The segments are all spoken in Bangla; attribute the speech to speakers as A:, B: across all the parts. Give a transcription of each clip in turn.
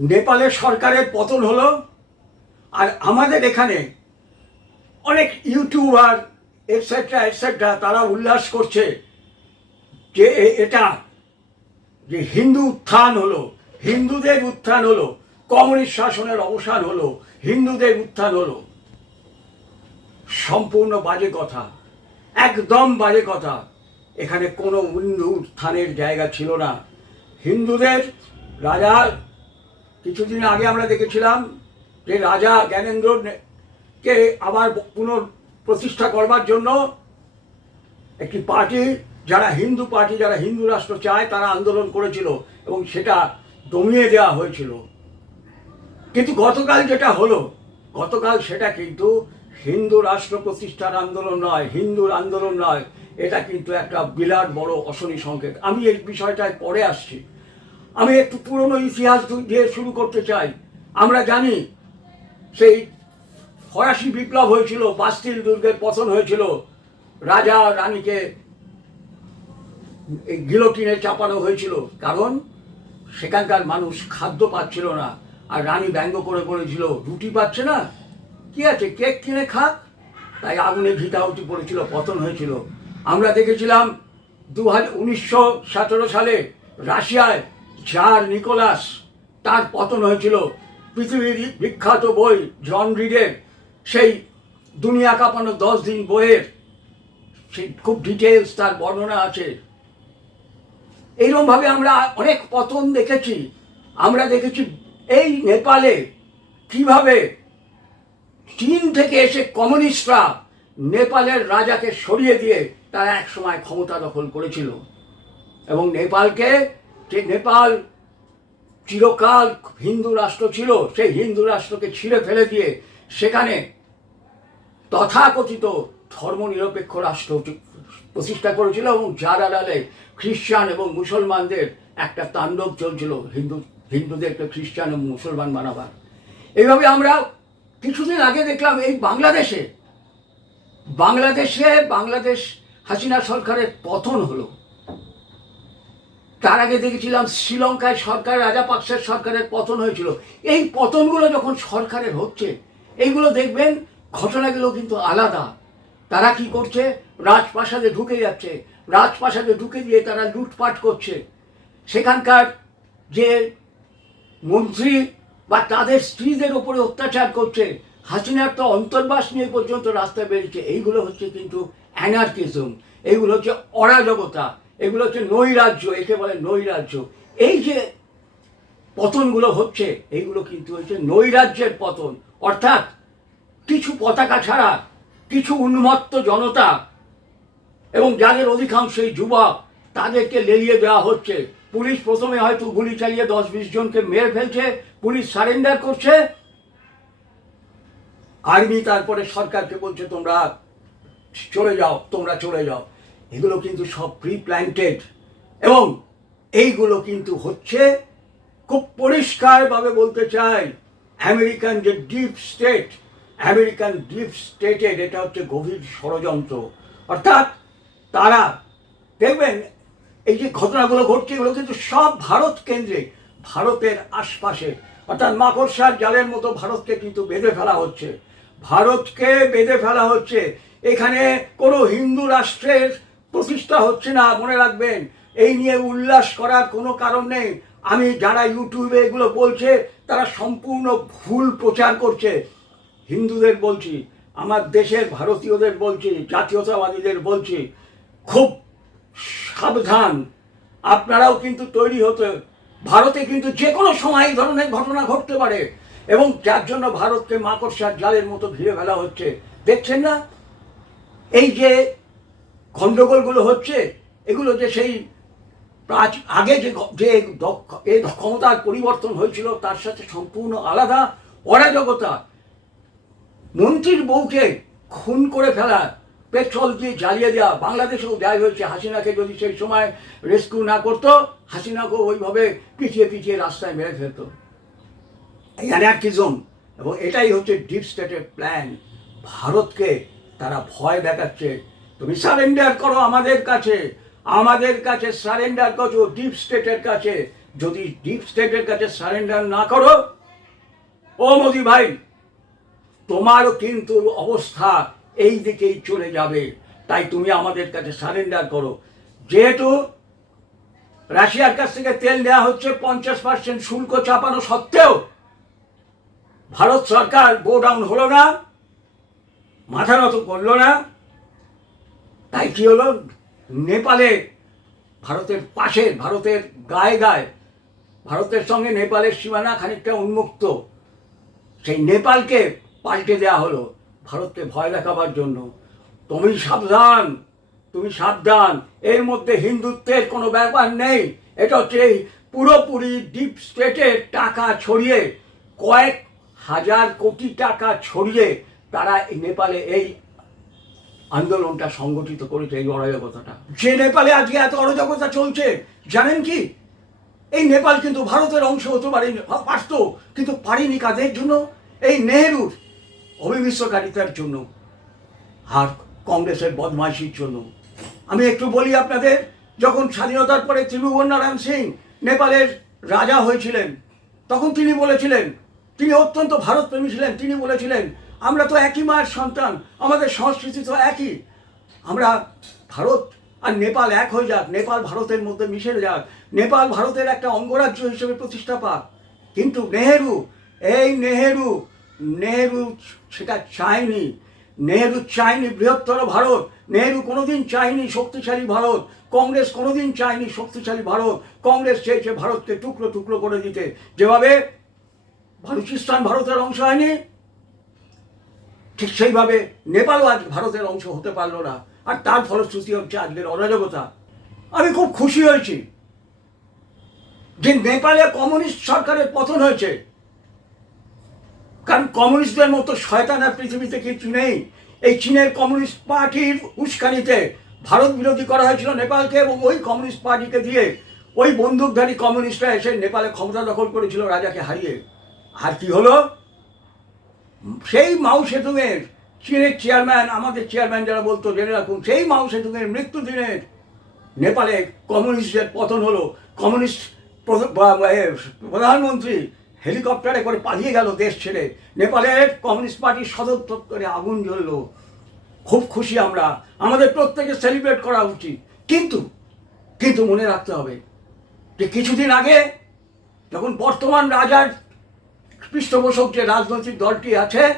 A: নেপালের সরকারের পতন হলো, আর আমাদের এখানে অনেক ইউটিউবার এটসেট্রা এটসেট্রা তারা উল্লাস করছে যে এটা যে হিন্দু উত্থান হলো, হিন্দুদের উত্থান হলো, কমিউনিস্ট শাসনের অবসান হলো, হিন্দুদের উত্থান হলো। সম্পূর্ণ বাজে কথা, একদম বাজে কথা। এখানে কোনো হিন্দু উত্থানের জায়গা ছিল না। হিন্দুদের রাজা কিছুদিন আগে আমরা দেখেছিলাম যে রাজা জ্ঞানেন্দ্র নে- কে আবার পুনঃ প্রতিষ্ঠা করবার জন্য একটি পার্টি, যারা হিন্দু পার্টি, যারা হিন্দু রাষ্ট্র চায়, তারা আন্দোলন করেছিল এবং সেটা দমিয়ে দেওয়া হয়েছিল। কিন্তু গতকাল যেটা হলো, গতকাল সেটা কিন্তু হিন্দু রাষ্ট্র প্রতিষ্ঠার আন্দোলন নয়, হিন্দুর আন্দোলন নয়। এটা কিন্তু একটা বিরাট বড় অশনি সংকেত। আমি এই বিষয়টায় পরে আসছি। আমি একটু পুরনো ইতিহাস দিয়ে শুরু করতে চাই। আমরা জানি সেই ফরাসি বিপ্লব হয়েছিল বাস্তিল দুর্গের পতন হয়েছিল। রাজা রানীকে গিলোটিনে চাপানো হয়েছিল। কারণ সেখানকার মানুষ খাদ্য পাচ্ছিল না, আর রানী ব্যঙ্গ করে বলেছিল, রুটি পাচ্ছে না? কি আছে? কেক কিনে খাক? তাই আগুনে ঘিতাহুতি পড়েছিল, পতন হয়েছিল। আমরা দেখেছিলাম দু হাজার উনিশশো সালে রাশিয়ায় জার নিকোলাস, তার পতন হয়েছিল পৃথিবীর বিখ্যাত বই জন রিডের। সেই দুনিয়া কাঁপানো দশ দিন বইয়ের সেই খুব ডিটেলস তার বর্ণনা আছে। এইরকমভাবে আমরা অনেক পতন দেখেছি। আমরা দেখেছি এই নেপালে কীভাবে চীন থেকে এসে কমিউনিস্টরা নেপালের রাজাকে সরিয়ে দিয়ে তারা এক সময় ক্ষমতা দখল করেছিল। এবং নেপালকে যে নেপাল চিরকাল হিন্দু রাষ্ট্র ছিল, সেই হিন্দু রাষ্ট্রকে ছিঁড়ে ফেলে দিয়ে সেখানে তথাকথিত ধর্মনিরপেক্ষ রাষ্ট্র প্রতিষ্ঠা করেছিল এবং যার আড়ালে খ্রিস্টান এবং মুসলমানদের একটা তাণ্ডব চলছিল হিন্দু, হিন্দুদেরকে খ্রিস্টান এবং মুসলমান বানাবার। এইভাবে আমরা কিছুদিন আগে দেখলাম এই বাংলাদেশে বাংলাদেশে বাংলাদেশ হাসিনা সরকারের পতন হলো। তার আগে দেখেছিলাম শ্রীলঙ্কায় সরকার রাজাপাকসের সরকারের পতন হয়েছিল। এই পতনগুলো যখন সরকারের হচ্ছে, এইগুলো দেখবেন, ঘটনাগুলো কিন্তু আলাদা। তারা কি করছে? রাজপ্রাসাদে ঢুকে যাচ্ছে। রাজপ্রাসাদে ঢুকে দিয়ে তারা লুটপাট করছে। সেখানকার যে মন্ত্রী বা তাদের স্ত্রীদের ওপরে অত্যাচার করছে, হাসিনার তো অন্তর্বাস নিয়ে পর্যন্ত রাস্তায় বেরিয়েছে। এইগুলো হচ্ছে কিন্তু অ্যানার্কিজম এইগুলো হচ্ছে অরাজকতা এগুলো হচ্ছে নৈরাজ্য, একে বলে নৈরাজ্য। এই যে পতনগুলো হচ্ছে, এইগুলো কিন্তু হচ্ছে নৈরাজ্যের পতন। অর্থাৎ কিছু পতাকা ছাড়া কিছু উন্মত্ত জনতা এবং যাদের অধিকাংশই যুবক, তাদেরকে লেলিয়ে দেওয়া হচ্ছে। পুলিশ প্রথমে হয়তো গুলি চালিয়ে দশ বিশ জনকে মেরে ফেলছে, পুলিশ সারেন্ডার করছে। আর্মি তারপরে সরকারকে বলছে, তোমরা চলে যাও, তোমরা চলে যাও। এগুলো কিন্তু সব প্রি প্ল্যান্টেড এবং এইগুলো কিন্তু হচ্ছে খুব পরিষ্কারভাবে বলতে চাই আমেরিকান যে ডিপ স্টেট আমেরিকান ডিপ স্টেটের এটা হচ্ছে গভীর ষড়যন্ত্র। অর্থাৎ তারা দেখবেন, এই যে ঘটনাগুলো ঘটছে, এগুলো কিন্তু সব ভারত কেন্দ্রে ভারতের আশপাশে অর্থাৎ মাকড়সার জালের মতো ভারতকে কিন্তু বেঁধে ফেলা হচ্ছে। ভারতকে বেঁধে ফেলা হচ্ছে। এখানে কোনো হিন্দু রাষ্ট্রের প্রতিষ্ঠা হচ্ছে না, মনে রাখবেন। এই নিয়ে উল্লাস করার কোনো কারণ নেই। আমি যারা ইউটিউবে এগুলো বলছে, তারা সম্পূর্ণ ভুল প্রচার করছে। হিন্দুদের বলছি, আমার দেশের ভারতীয়দের বলছি, জাতীয়তাবাদীদের বলছি, খুব সাবধান। আপনারাও কিন্তু তৈরি হতে, ভারতে কিন্তু যে কোনো সময় এই ধরনের ঘটনা ঘটতে পারে। এবং যার জন্য ভারতকে মাকড়সার জালের মতো ঘিরে ফেলা হচ্ছে। দেখছেন না? এই যে গণ্ডগোলগুলো হচ্ছে, এগুলো যে সেই আগে যে যে এই ক্ষমতার পরিবর্তন হয়েছিল, তার সাথে সম্পূর্ণ আলাদা। অরাজকতা, মন্ত্রীর বউকে খুন করে ফেলা, পেট্রোল দিয়ে জ্বালিয়ে দেওয়া বাংলাদেশেও দেয় হয়েছে হাসিনাকে যদি সেই সময় রেস্কিউ না করতো হাসিনাকে ওইভাবে পিছিয়ে পিছিয়ে রাস্তায় মেরে ফেলতো। অ্যানার্কিজম এবং এটাই হচ্ছে ডিপ স্টেটের প্ল্যান ভারতকে তারা ভয় দেখাচ্ছে তুমি সারেন্ডার করো আমাদের কাছে। আমাদের কাছে সারেন্ডার করছ ডিপ স্টেটের কাছে। যদি ডিপ স্টেটের কাছে সারেন্ডার না করো, ও মোদি ভাই, তোমারও কিন্তু অবস্থা এই দিকেই চলে যাবে। তাই তুমি আমাদের কাছে সারেন্ডার করো। যেহেতু রাশিয়ার কাছ থেকে তেল নেওয়া হচ্ছে পঞ্চাশ পার্সেন্ট শুল্ক চাপানো সত্ত্বেও, ভারত সরকার গো ডাউন হলো না, মাথা নত করল না। কি হলো নেপালে, ভারতের পাশে, ভারতের গায়ে গায়ে, ভারতের সঙ্গে নেপালের সীমানা খানিকটা উন্মুক্ত। সেই নেপালকে পাল্টে দেওয়া হলো ভারতকে ভয় দেখাবার জন্য। তুমি সাবধান তুমি সাবধান। এর মধ্যে হিন্দুত্বের কোনো ব্যাপার নেই। এটা হচ্ছে এই পুরোপুরি ডিপ স্টেটের টাকা ছড়িয়ে, কয়েক হাজার কোটি টাকা ছড়িয়ে তারা নেপালে এই আন্দোলনটা সংগঠিত করেছে এই অরাজকতাটা যে নেপালে আজকে এত অরাজকতা চলছে, জানেন কি? এই নেপাল কিন্তু ভারতের অংশ হতে পারেনি পারত, কিন্তু পারেনি কাদের জন্য? এই নেহরুর অভিমিশ্রকারিতার জন্য আর কংগ্রেসের বদমাইশির জন্য। আমি একটু বলি আপনাদের, যখন স্বাধীনতার পরে ত্রিভুবন নারায়ণ সিং নেপালের রাজা হয়েছিলেন, তখন তিনি বলেছিলেন, তিনি অত্যন্ত ভারতপ্রেমী ছিলেন, তিনি বলেছিলেন আমরা তো একই মায়ের সন্তান, আমাদের সংস্কৃতি তো একই। আমরা ভারত আর নেপাল এক হয়ে যাক, নেপাল ভারতের মধ্যে মিশে যাক, নেপাল ভারতের একটা অঙ্গরাজ্য হিসেবে প্রতিষ্ঠা পাক। কিন্তু নেহেরু, এই নেহেরু নেহেরু সেটা চায়নি, নেহেরু চায়নি বৃহত্তর ভারত, নেহেরু কোনোদিন চায়নি শক্তিশালী ভারত, কংগ্রেস কোনোদিন চায়নি শক্তিশালী ভারত, কংগ্রেস চেয়েছে ভারতকে টুকরো টুকরো করে দিতে। যেভাবে বালুচিস্তান ভারতের অংশ হয়নি ঠিক সেইভাবে নেপালও আজ ভারতের অংশ হতে পারল না। আর তার ফলশ্রুতি হচ্ছে আজকের অরাজকতা। আমি খুব খুশি হয়েছি যে নেপালে কমিউনিস্ট সরকারের পতন হয়েছে। কারণ কমিউনিস্টদের মতো শয়তান আর পৃথিবীতে কিছু নেই। এই চীনের কমিউনিস্ট পার্টির উস্কানিতে ভারত বিরোধী করা হয়েছিল নেপালকে এবং ওই কমিউনিস্ট পার্টিকে দিয়ে ওই বন্দুকধারী কমিউনিস্টরা এসে নেপালে ক্ষমতা দখল করেছিল রাজাকে হারিয়ে। আর কি হলো? সেই মাও সেতুংয়ের চীনের চেয়ারম্যান আমাদের চেয়ারম্যান যারা বলতো, জেনে রাখুন, সেই মাও সেতুংয়ের মৃত্যু দিনের নেপালে কমিউনিস্টের পতন হলো। কমিউনিস্ট প্রধানমন্ত্রী হেলিকপ্টারে করে পালিয়ে গেল দেশ ছেড়ে। নেপালের কমিউনিস্ট পার্টির সদর দপ্তরে আগুন জ্বললো খুব খুশি আমরা। আমাদের প্রত্যেকে সেলিব্রেট করা উচিত। কিন্তু কিন্তু মনে রাখতে হবে যে কিছুদিন আগে যখন বর্তমান রাজার পৃষ্ঠপোষক যে রাজনৈতিক দলটি আছে?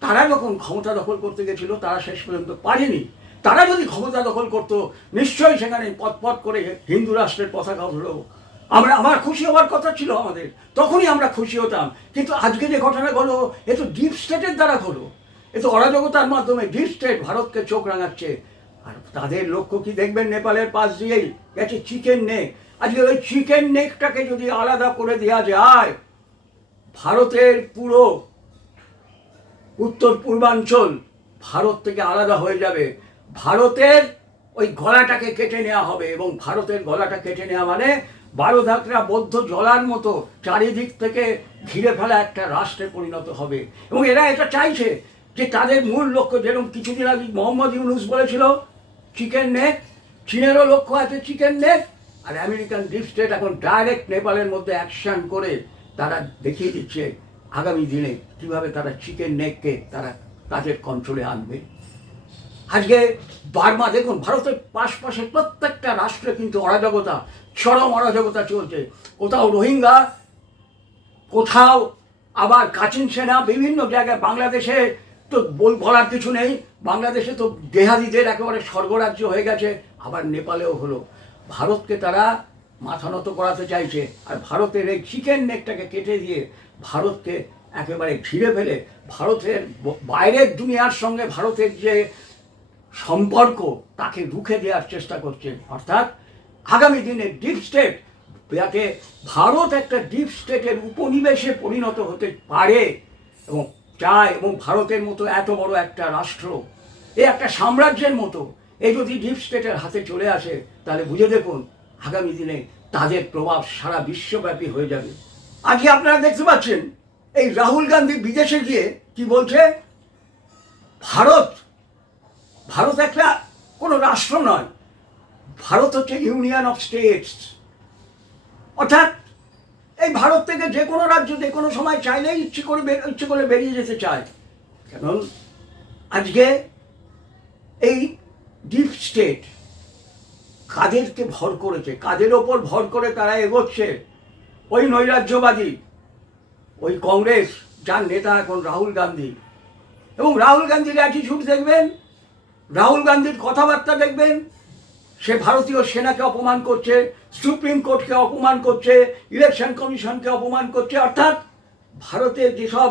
A: তারা যখন ক্ষমতা দখল করতে গেছিল, তারা শেষ পর্যন্ত পারেনি। তারা যদি ক্ষমতা দখল করতো, নিশ্চয়ই সেখানে পথ পথ করে হিন্দু রাষ্ট্রের পতাকা উঠল। আমরা, আমার খুশি হওয়ার কথা ছিল আমাদের। তখনই আমরা খুশি হতাম। কিন্তু আজকে যে ঘটনা হলো এ তো ডিপ স্টেটের দ্বারা হলো এ তো অরাজকতার মাধ্যমে ডিপ স্টেট ভারতকে চোখ রাঙাচ্ছে। আর তাদের লক্ষ্য কি দেখবেন? নেপালের পাশ দিয়েই গেছে চিকেন নেক আজকে ওই চিকেন নেকটাকে যদি আলাদা করে দেওয়া যায় ভারতের পুরো উত্তর পূর্বাঞ্চল ভারত থেকে আলাদা হয়ে যাবে। ভারতের ওই গলাটাকে কেটে নেওয়া হবে এবং ভারতের গলাটা কেটে নেওয়া মানে বারো ধাকরা বৌদ্ধ জলার মতো চারিদিক থেকে ঘিরে ফেলা একটা রাষ্ট্রে পরিণত হবে। এবং এরা এটা চাইছে যে তাদের মূল লক্ষ্য যেরকম কিছুদিন আগে মোহাম্মদ ইউনুস বলেছিল চিকেন নেক চীনেরও লক্ষ্য আছে চিকেন নেক আর আমেরিকান ডিপ স্টেট এখন ডাইরেক্ট নেপালের মধ্যে অ্যাকশন করে তারা দেখিয়ে দিচ্ছে আগামী দিনে কীভাবে তারা চিকেন নেককে তারা তাদের কন্ট্রোলে আনবে। আজকে বার্মা, দেখুন, ভারতের পাশপাশে প্রত্যেকটা রাষ্ট্রে কিন্তু অরাজকতা, চরম অরাজকতা চলছে। কোথাও রোহিঙ্গা, কোথাও আবার কাচিন সেনা, বিভিন্ন জায়গায় বাংলাদেশে তো বল বলার কিছু নেই। বাংলাদেশে তো দেহাদিদের একেবারে স্বর্গরাজ্য হয়ে গেছে, আবার নেপালেও হলো। ভারতকে তারা মাথা নত করাতে চাইছে। আর ভারতের এই চিকেন নেকটাকে কেটে দিয়ে ভারতকে একেবারে ঘিরে ফেলে ভারতের বাইরের দুনিয়ার সঙ্গে ভারতের যে সম্পর্ক, তাকে রুখে দেওয়ার চেষ্টা করছে। অর্থাৎ আগামী দিনে ডিপ স্টেট যাতে ভারত একটা ডিপ স্টেটের উপনিবেশে পরিণত হতে পারে এবং চায় এবং ভারতের মতো এত বড় একটা রাষ্ট্র, এ একটা সাম্রাজ্যের মতো এই যদি ডিপ স্টেটের হাতে চলে আসে, তাহলে বুঝে দেখুন আগামী দিনে তাদের প্রভাব সারা বিশ্বব্যাপী হয়ে যাবে। আজকে আপনারা দেখতে পাচ্ছেন, এই রাহুল গান্ধী বিদেশে গিয়ে কি বলছে? ভারত ভারত একটা কোনো রাষ্ট্র নয়, ভারত হচ্ছে ইউনিয়ন অফ স্টেটস। অর্থাৎ এই ভারত থেকে যে কোনো রাজ্য যে কোনো সময় চাইলেই ইচ্ছে করে ইচ্ছে করে বেরিয়ে যেতে চায়। কারণ আজকে এই ডিপ স্টেট কাদেরকে ভর করেছে, কাদের ওপর ভর করে তারা এগোচ্ছে? ওই নৈরাজ্যবাদী, ওই কংগ্রেস, যার নেতা এখন রাহুল গান্ধী। এবং রাহুল গান্ধীর অ্যাটিটিউড দেখবেন? রাহুল গান্ধীর কথাবার্তা দেখবেন? সে ভারতীয় সেনাকে অপমান করছে, সুপ্রিম কোর্টকে অপমান করছে ইলেকশন কমিশনকে অপমান করছে। অর্থাৎ ভারতের যেসব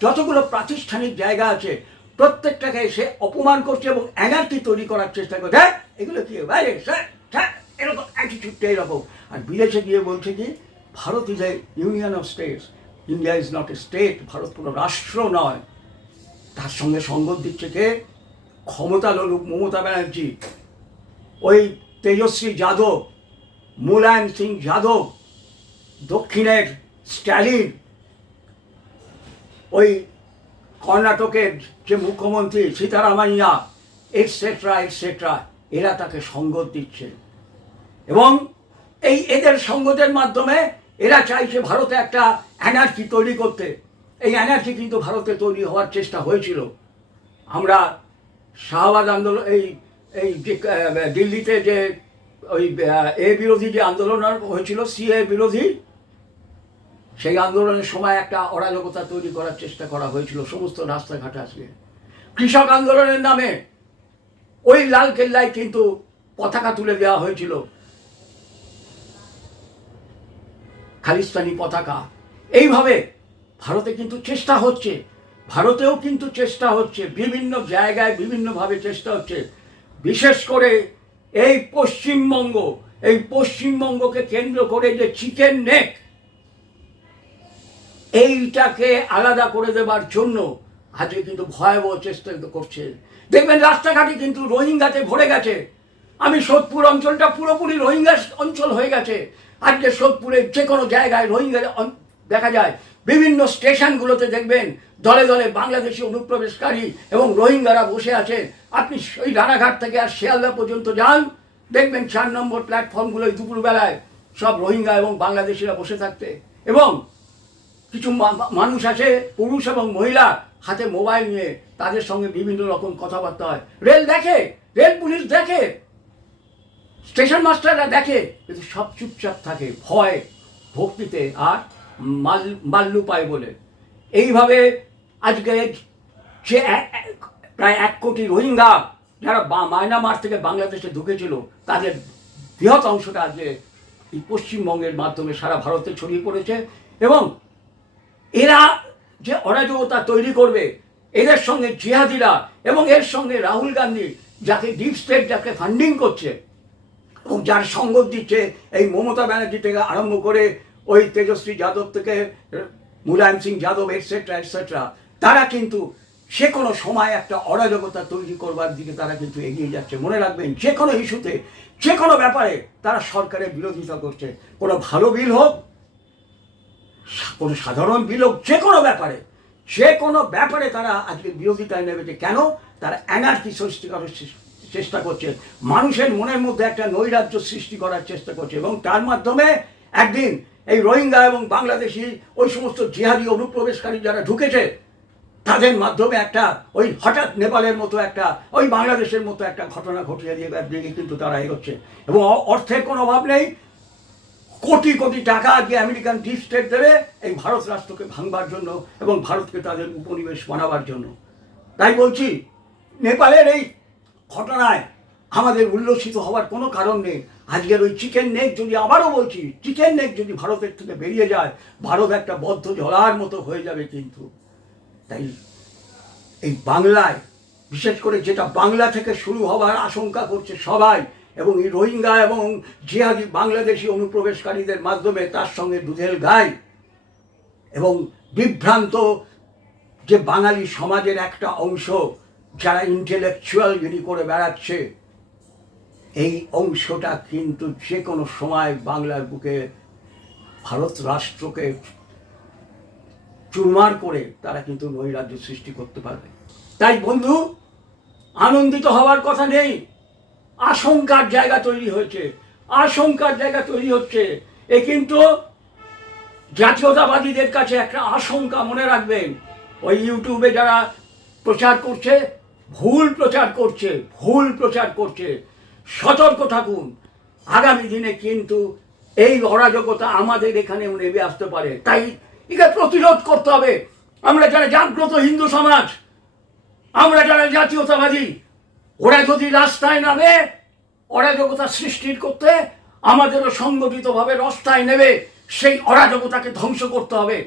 A: যতগুলো প্রাতিষ্ঠানিক জায়গা আছে প্রত্যেকটাকে সে অপমান করছে এবং অ্যানার্কি তৈরি করার চেষ্টা করছে এগুলো কি স্যার এরকম অ্যাটিটিউডটা এরকম। আর বিদেশে গিয়ে বলছে কি, Bharat is a union of states India is not a state Bharat কোনো রাষ্ট্র নয়। তার সঙ্গে সঙ্গত দিচ্ছে কে? ক্ষমতা লোলুক মমতা ব্যানার্জি। ওই তেজস্বী যাদব, মুলায়ম সিং যাদব, দক্ষিণের স্ট্যালিন, ওই কর্ণাটকের যে মুখ্যমন্ত্রী সীতারামাইয়া এটসেট্রা এটসেট্রা এরা তাকে সঙ্গত দিচ্ছে। এবং এই এদের সঙ্গতের মাধ্যমে এরা চাইছে ভারতে একটা এনার্জি তৈরি করতে। এই এনার্জি কিন্তু ভারতে তৈরি হওয়ার চেষ্টা হয়েছিল। আমরা শাহবাজ আন্দোলন, এই এই দিল্লিতে যে ওই এ বিরোধী যে আন্দোলন হয়েছিল সিএ বিরোধী সেই আন্দোলনের সময় একটা অরাজকতা তৈরি করার চেষ্টা করা হয়েছিল, সমস্ত রাস্তাঘাট আজকে। কৃষক আন্দোলনের নামে ওই লাল কেল্লায় কিন্তু পতাকা তুলে দেওয়া হয়েছিল। খালিস্তানি পতাকা। এইভাবে ভারতে কিন্তু চেষ্টা হচ্ছে, ভারতেও কিন্তু চেষ্টা হচ্ছে, বিভিন্ন জায়গায় বিভিন্নভাবে চেষ্টা হচ্ছে। বিশেষ করে এই পশ্চিমবঙ্গ, এই পশ্চিমবঙ্গকে কেন্দ্র করে যে চিকেন নেক এইটাকে আলাদা করে দেবার জন্য আজকে কিন্তু ভয়াবহ চেষ্টা করছে। দেখবেন রাস্তাঘাটে কিন্তু রোহিঙ্গাতে ভরে গেছে। আমি সোদপুর অঞ্চলটা পুরোপুরি রোহিঙ্গা অঞ্চল হয়ে গেছে। আজকে সোদপুরের যে কোনো জায়গায় রোহিঙ্গা দেখা যায়, বিভিন্ন স্টেশনগুলোতে দেখবেন দলে দলে বাংলাদেশি অনুপ্রবেশকারী এবং রোহিঙ্গারা বসে আছেন আপনি ওই রানাঘাট থেকে আর শিয়ালদা পর্যন্ত যান, দেখবেন চার নম্বর প্ল্যাটফর্মগুলোয় দুপুরবেলায় সব রোহিঙ্গা এবং বাংলাদেশিরা বসে থাকতে। এবং কিছু মানুষ আছে, পুরুষ এবং মহিলা, হাতে মোবাইল নিয়ে তাদের সঙ্গে বিভিন্ন রকম কথাবার্তা হয়। রেল দেখে, রেল পুলিশ দেখে, স্টেশন মাস্টাররা দেখে, কিন্তু সব চুপচাপ থাকে, ভয়, ভক্তিতে, আর মাল, মাল্লু পায় বলে। এইভাবে আজকে যে প্রায় এক কোটি রোহিঙ্গা যারা মায়ানমার থেকে বাংলাদেশে ঢুকেছিল, তাদের বৃহৎ অংশটা আজকে এই পশ্চিমবঙ্গের মাধ্যমে সারা ভারতে ছড়িয়ে পড়েছে এবং এরা যে অরাজকতা তৈরি করবে, এদের সঙ্গে জিহাদিরা এবং এর সঙ্গে রাহুল গান্ধী যাকে ডিপ স্টেট যাকে ফান্ডিং করছে, এবং যার সঙ্গত দিচ্ছে এই মমতা ব্যানার্জি থেকে আরম্ভ করে ওই তেজস্বী যাদব থেকে, মুলায়ম সিং যাদব এটসেট্রা এটসেট্রা তারা কিন্তু সে কোনো সময় একটা অরাজকতা তৈরি করবার দিকে তারা কিন্তু এগিয়ে যাচ্ছে। মনে রাখবেন, যে কোনো ইস্যুতে, যে কোনো ব্যাপারে তারা সরকারের বিরোধিতা করছে। কোনো ভালো বিল হোক কোনো সাধারণ বিলোক যে কোনো ব্যাপারে, যে কোনো ব্যাপারে তারা আজকে বিরোধিতায় নেমেছে কেন তারা এনার্জি সৃষ্টি করার চেষ্টা করছে, মানুষের মনের মধ্যে একটা নৈরাজ্য সৃষ্টি করার চেষ্টা করছে এবং তার মাধ্যমে একদিন এই রোহিঙ্গা এবং বাংলাদেশি ওই সমস্ত জিহাদি অনুপ্রবেশকারী যারা ঢুকেছে, তাদের মাধ্যমে একটা ওই হঠাৎ নেপালের মতো একটা, ওই বাংলাদেশের মতো একটা ঘটনা ঘটিয়ে দিয়ে কিন্তু তারা এগোচ্ছে। এবং অর্থের কোনো অভাব নেই কোটি কোটি টাকা আজকে আমেরিকান ডিপ স্টেট দেবে এই ভারত রাষ্ট্রকে ভাঙবার জন্য এবং ভারতকে তাদের উপনিবেশ বানাবার জন্য। তাই বলছি, নেপালের এই ঘটনায় আমাদের উল্লসিত হওয়ার কোনো কারণ নেই। আজকের ওই চিকেন নেক যদি আবারও বলছি, চিকেন নেক যদি ভারতের থেকে বেরিয়ে যায়, ভারত একটা বদ্ধ জলার মতো হয়ে যাবে কিন্তু। তাই এই বাংলায়, বিশেষ করে যেটা বাংলা থেকে শুরু হওয়ার আশঙ্কা করছে সবাই এবং এই রোহিঙ্গা এবং জিহাদি বাংলাদেশি অনুপ্রবেশকারীদের মাধ্যমে তার সঙ্গে দুধেল গায় এবং বিভ্রান্ত যে বাঙালি সমাজের একটা অংশ যারা ইন্টেলেকচুয়াল যিনি করে বেড়াচ্ছে, এই অংশটা কিন্তু যে কোনো সময় বাংলার বুকে ভারত রাষ্ট্রকে চুরমার করে তারা কিন্তু নৈরাজ্য সৃষ্টি করতে পারবে। তাই বন্ধু, আনন্দিত হওয়ার কথা নেই। আশঙ্কার জায়গা তৈরি হয়েছে, আশঙ্কার জায়গা তৈরি হচ্ছে। এ কিন্তু জাতীয়তাবাদীদের কাছে একটা আশঙ্কা মনে রাখবেন। ওই ইউটিউবে যারা প্রচার করছে, ভুল প্রচার করছে, ভুল প্রচার করছে, সতর্ক থাকুন। আগামী দিনে কিন্তু এই অরাজকতা আমাদের এখানেও নেমে আসতে পারে। তাই একে প্রতিরোধ করতে হবে। আমরা যারা জাগ্রত হিন্দু সমাজ, আমরা যারা জাতীয়তাবাদী ওরা যদি রাস্তায় নামে, অরাজকতা সৃষ্টির করতে আমাদেরও সংগঠিতভাবে রাস্তায় নেবে, সেই অরাজকতাকে ধ্বংস করতে হবে।